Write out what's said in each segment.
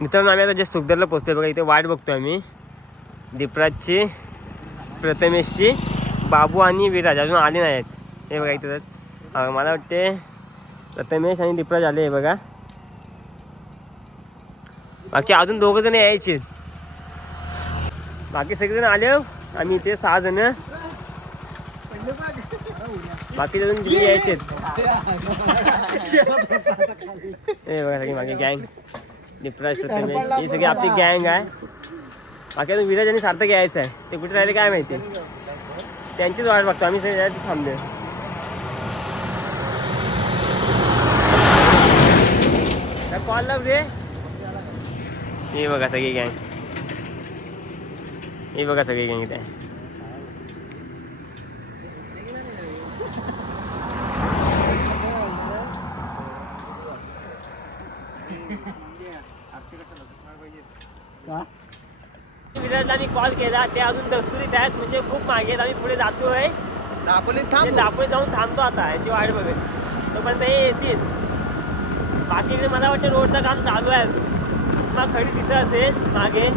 मित्रांनो आम्ही आता जे सुखदरला पोचतोय बघा इथे वाट बघतोय आम्ही. दीपराजची प्रथमेशची बाबू आणि विराज अजून आले नाही आहेत हे बघा इथे मला वाटते प्रथमेश आणि दीपराज आले हे बघा. बाकी अजून दोघं जण यायचे. बाकी सगळेजण आले हो. आम्ही इथे सहा जण. बाकी अजून यायचे हे बघा सगळी मागे गँग दीपराज प्रथमेश ही सगळी आपली गँग आहे. बाकी अजून विराज आणि सार्थक यायचं आहे ते कुठे राहिले काय माहिती? त्यांचीच वाट बघतो. आम्ही सगळे थांबले कॉल लाव रे हे बघा सगळी गँग हे बघा सगळी गँग इथे विराजला मी कॉल ते अजून दस्तुरीत आहेत म्हणजे खूप मागे आहेत. आम्ही पुढे जातोय. ते थांब. दापोली जाऊन थांबतो आता याची वाट बघत तोपर्यंत हे येतील. बाकी इकडे मला वाटतं रोडचं काम चालू आहे अजून. मग खडी दिसत असेल मागे.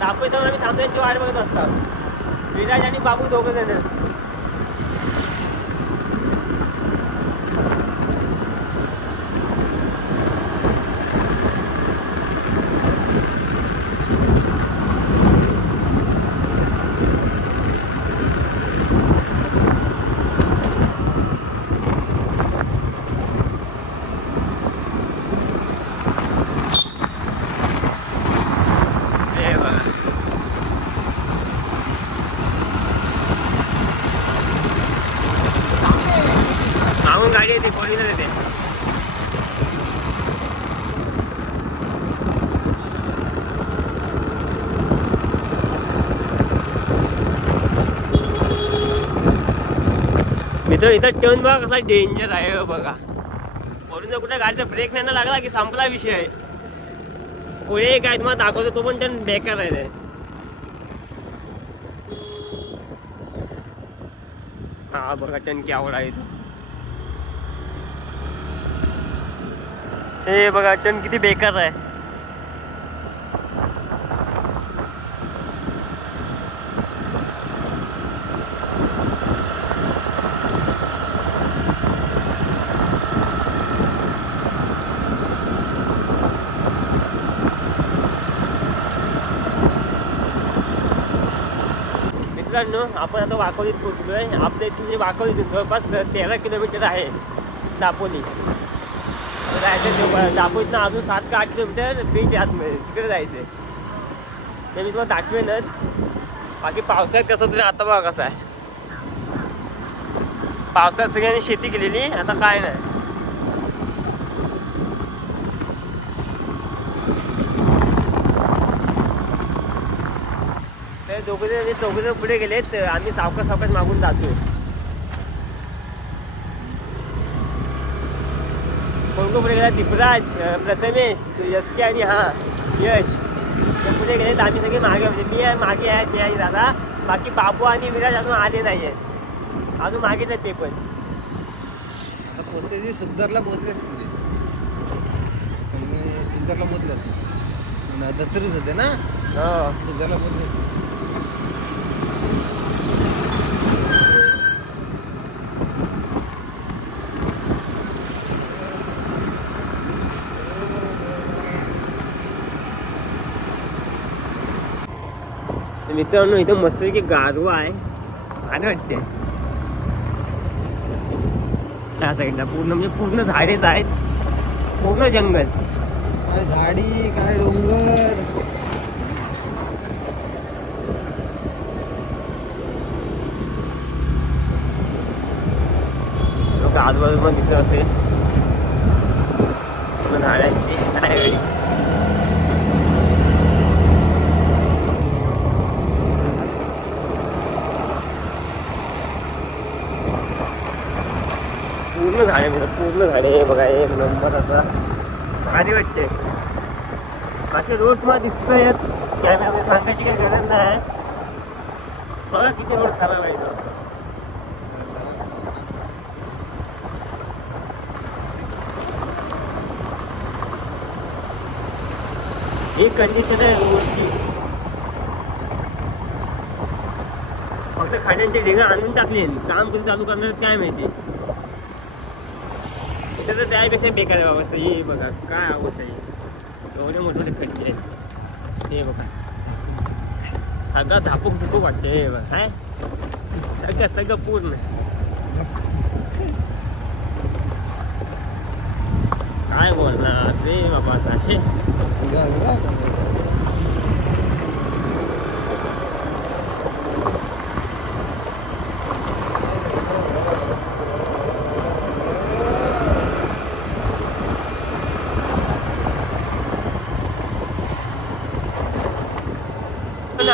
दापोली जाऊन आम्ही थांबतो यांची वाट बघत असतात. विराज आणि बाबू दोघं जण हे बघा मागून गाडी येते फोर व्हीलर येते इथं इथं टर्न बघा कसा डेंजर आहे हो बघा. वरून जर कुठे गाडीचा ब्रेक नाही ना लागला की संपला विषय. आहे पुढे काय तुम्हाला दाखवतो तो पण टर्न बेकार आहे रे हा बघा टर्न की आवड आहे हे बघा टर्न किती बेकार आहे. मित्रांनो आपण आता वाकोलीत आहे आपल्या इथून म्हणजे वाकोलीतून जवळपास तेरा किलोमीटर आहे दापोली. जायचं दापोलीतनं अजून सात का आठ किलोमीटर बीच आतमध्ये तिकडे जायचं ते मी तुम्हाला दाखवेनच. बाकी पावसाळ्यात कसं तरी आता बघा कसं आहे. पावसाळ्यात सगळ्यांनी शेती केलेली आता काय नाही. दोघे जण चौघे जण पुढे गेलेत आम्ही सावकाश सावकाश मागून जातोय कोण पुढे गेला? दीपराज प्रथमेश यश के आणि हा यश. ते पुढे गेलेत आम्ही सगळे मागे म्हणजे मी आहे मागे आहे मी आणि दादा. बाकी बाबू आणि विराज अजून आले नाही आहेत अजून मागेच आहेत ते पण. पोचले ते सुंदरला पोचले असतील ते. पण मी सुंदरला पोचले असतील दसरीच होते ना? हो. सुंदरला पोचले तर मित्रांनो इथं मस्त की गारवा आहे. आणि वाटते. त्या साईडला पूर्ण म्हणजे पूर्ण झाडेच आहेत. पूर्ण जंगल. झाडी काय डोंगर? लोक आजूबाजूला पण दिसत असेल. झाडांची काय वेळी पूर्ण झाडे म्हणजे पूर्ण झाडे बघा एक नंबर असा. भारी वाटते बाकी रोड तुम्हाला आहे कॅमेरामध्ये सांगायची काही गरज नाही. बघा किती रोड खराब आहे ही कंडिशन आहे रोडची. फक्त खाण्याची ढिगा आणून टाकली. काम कधी चालू करणार काय माहिती. त्याचं त्यापेक्षा बेकार आहे अवस्था ही बघा काय अवस्था ही एवढे मोठे मोठे खड्डे आहेत. हे बघा सगळं झापूक झुपूक वाटते हे बघ काय? सगळं सगळं पूर्ण. काय बोलणार रे बाबा असे?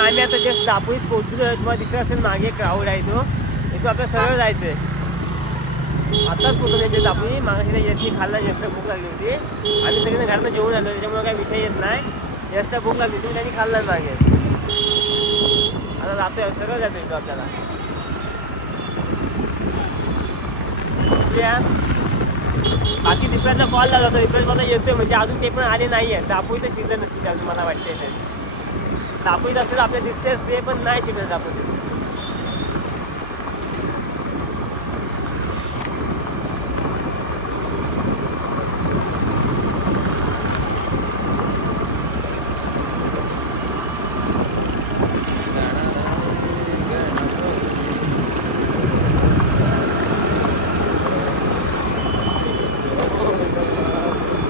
आम्ही आता जस्ट दापोलीत पोहोचलो तुम्हाला दिसत असेल मागे क्राऊड आहे तो. इथं आपल्याला सरळ जायचं आहे आताच पोहोचलो येते दापोली. मागाशी यशनी खाल्ला जास्त भूक लागली होती. आम्ही सगळे घरानं जेवून आलो. त्याच्यामुळे काही विषय येत नाही. जास्त भूक लागली होती त्यांनी खाल्ला मागे. आता जातोय सरळ जायचं इथं आपल्याला. बाकी दिपराजला कॉल लागला होता. दिपराज मला येतोय. म्हणजे अजून ते पण आले नाही आहेत दापोली तर शिरलं नसतील अजून मला वाटतंय तरी दापोलीत असेल आपल्या दिसते असते पण नाही शिकत आपण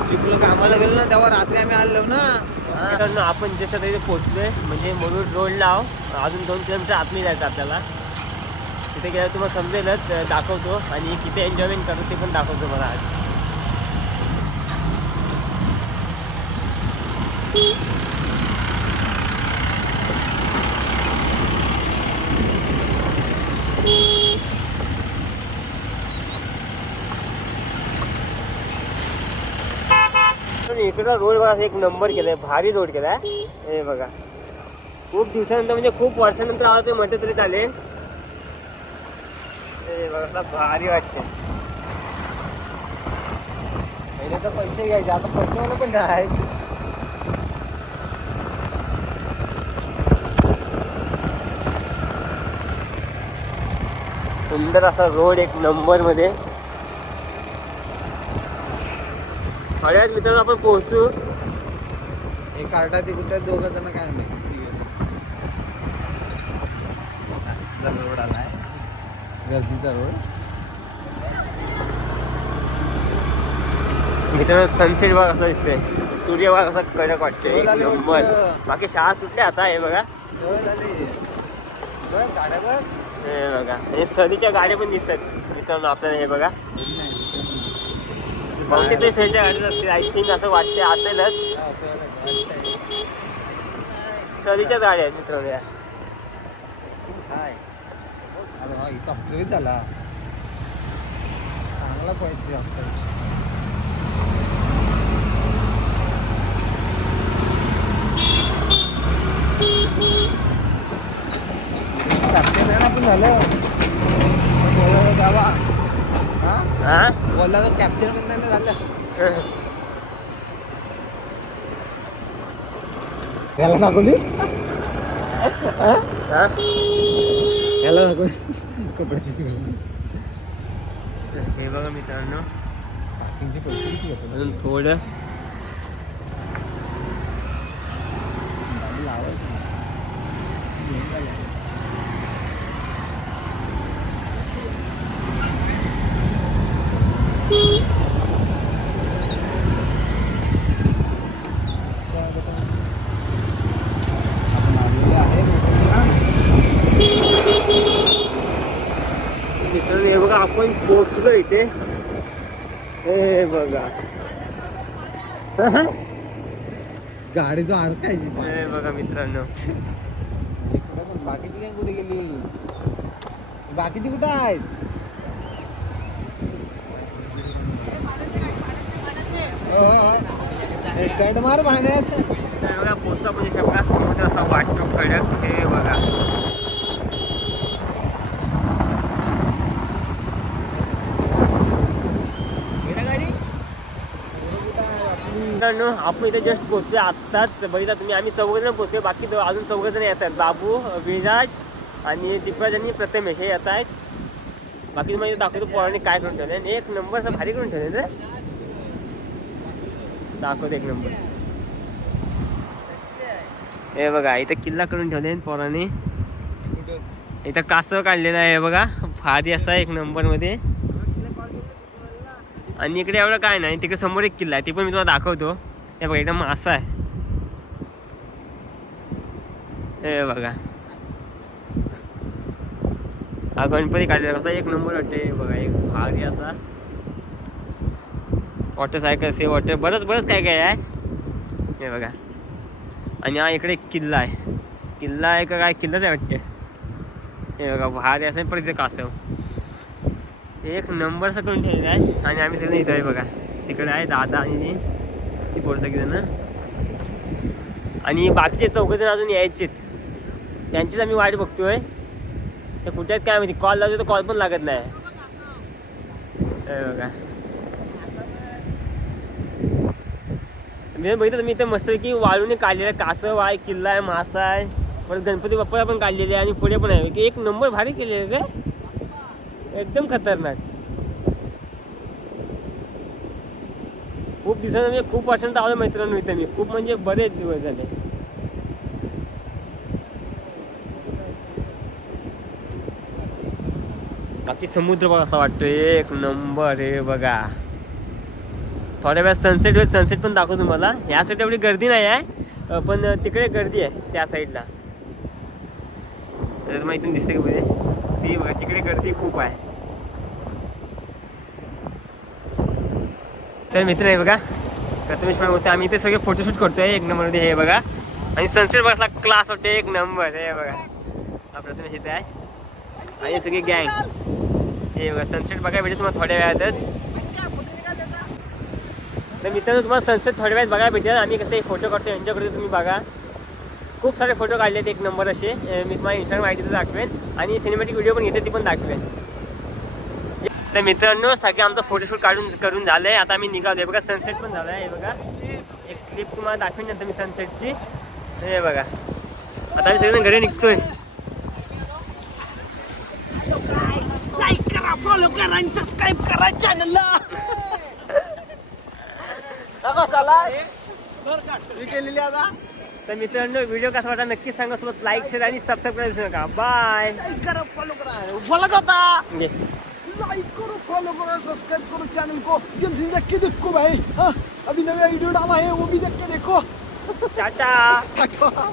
चिपलं कामाला गेलो ना तेव्हा रात्री आम्ही आलो ना. मित्रांनो आपण जसं इथे आहे म्हणजे मुरुड रोडला आहो. अजून दोन किलोमीटर आतमध्ये जायचं आपल्याला. तिथे गेल्यावर तुम्हाला समजेलच दाखवतो. आणि किती एन्जॉयमेंट करतो ते पण दाखवतो मला आज. आणि इकडचा रोड बघा एक नंबर केलाय भारी रोड केलाय. हे बघा. खूप दिवसानंतर म्हणजे खूप वर्षानंतर आला ते म्हटलं तरी चालेल. हे बघा भारी वाटते पहिले तर पैसे घ्यायचे आता पैसे मला पण नाही सुंदर असा रोड एक नंबरमध्ये थोड्याच मित्रांनो आपण पोहोचू. हे कार्टा ते कुठे दोघं जण काय माहिती? रोड आलाय गजनीचा रोड मित्रांनो सनसेट बघा कसा दिसतोय. सूर्य बघा कसा कडक वाटतोय. एक नंबर. बाकी शाळा सुटल्या आता हे बघा. गाड्या हे बघा. आणि सनीच्या गाड्या पण दिसतात. मित्रांनो आपल्याला हे बघा. बहुतेक ते सनीच्या गाड्या असतील. आय थिंक असं वाटते असेलच. सरीच्याच असं गाड्या आहेत मित्र या. हाय. झाला. चांगला पाहिजे आपण झालं. गावा हा? बोलला तो कॅप्चर पण नाही ना झालं. याला दाखवलीस हा? याला दाखव कपड्याची हे बघा मित्रांनो. पार्किंगचे पैसे किती थोडं. मित्रांनो हे बघा आपण पोहोचलो इथे. हे बघा. गाडीचं अडकायची. हे बघा मित्रांनो. बाकीची काय कुठे गेली? बाकीची कुठं आहेत? कट मार बघा पोचतो म्हणजे शब्दा समुद्र असा वाटतो कडक हे बघा गेला गाडी पोरं कुठं आहे आपली? मित्रांनो आपण इथे जस्ट पोहोचले आत्ताच. बघितला तुम्ही आम्ही चौघ जण पोहोचले बाकी अजून चौघ जण येत आहेत. बाबू विराज आणि दीपराज आणि प्रथमेश हे येत आहेत. बाकी तुम्हाला दाखवतो पोरांनी काय करून ठेवले एक नंबर असं भारी करून ठेवले रे दाखवतो एक नंबर हे बघा इथं किल्ला करून ठेवले पोरांनी. इथं कासव काढलेलं आहे बघा. भारी असा एक नंबरमध्ये. आणि इकडे एवढं काय नाही तिकडे समोर एक किल्ला आहे ते पण मी तुम्हाला दाखवतो. हे बघा एकदम असा आहे. हे बघा. हा गणपती काढलेला कसा एक नंबर वाटते हे बघा एक भारी असा. वॉटर सायकल से वॉटर बरंच बरंच काय काय आहे. हे बघा. आणि हा इकडे एक किल्ला आहे. किल्ला आहे का काय किल्लाच आहे वाटते. हे बघा भारी असं परत इथे कासव. एक नंबर असं करून ठेवलेला आहे. आणि आम्ही सगळे इथं आहे बघा. तिकडे आहे दादा आणि ती पोरं सगळेजण. आणि बाकीचे चौघजण अजून यायचेत. त्यांचीच आम्ही वाट बघतोय. तर कुठे आहेत काय माहिती? कॉल लावतो तर कॉल पण लागत नाही. बघा. मी बघितलं मी इथे मस्तपैकी वाळूने काढलेलं आहे. कासव आहे किल्ला आहे मासा आहे. परत गणपती बाप्पा पण काढलेले आहे आणि पुढे पण आहे. की एक नंबर भारी केलेले का एकदम खतरनाक. खूप दिसत म्हणजे खूप वर्षांत आलो मित्रांनो इथे मी. खूप म्हणजे बरेच दिवस झाले. बाकी समुद्र बघा असा वाटतोय. एक नंबर हे बघा. थोड्या वेळात सनसेट होईल. सनसेट पण दाखवतो तुम्हाला. या साईड एवढी गर्दी नाही आहे. पण तिकडे गर्दी आहे त्या साईडला तर मग इथून दिसते का मध्ये ती बघा तिकडे गर्दी खूप आहे. तर मित्र आहे बघा प्रथमेश होते. आम्ही इथे सगळे फोटोशूट करतोय. एक नंबरमध्ये हे बघा. आणि सनसेट बघा क्लास वाटते एक नंबर हे बघा. हा प्रथमेश इथे आहे. आणि सगळी गँग हे बघा सनसेट बघायला भेटेल तुम्हाला थोड्या वेळातच. तर मित्रांनो तुम्हाला सनसेट थोड्या वेळात बघायला भेटेल. आम्ही कसं फोटो काढतो एन्जॉय करतो तुम्ही बघा. खूप सारे फोटो काढलेत एक नंबर असे. मी तुम्हाला इंस्टाग्राम आय डीचं दाखवेन. आणि सिनेमॅटिक व्हिडिओ पण घेते ती पण दाखवेन. तर मित्रांनो सगळे आमचं फोटोशूट काढून करून झालंय. आता आम्ही निघालोय. बघा सनसेट पण झालाय. हे बघा. एक क्लिप तुम्हाला दाखवेन नंतर मी सनसेटची हे बघा. आता आम्ही सगळेजण घरी निघतोय. लाईक करा फॉलो करा आणि सबस्क्राईब करा चॅनलला केलेली आता. तर मित्रांनो व्हिडिओ कसा वाटला नक्की सांगा. सोबत लाईक शेअर आणि सबस्क्राईब करायला विसरू नका. बाय लाईक करा फॉलो करा. बोला लाइक करो फॉलो करो सब्सक्राइब करो चैनल को. जल्दी से देख के देखो भाई. हाँ अभी नया वीडियो डाला है वो भी देख के देखो टाटा.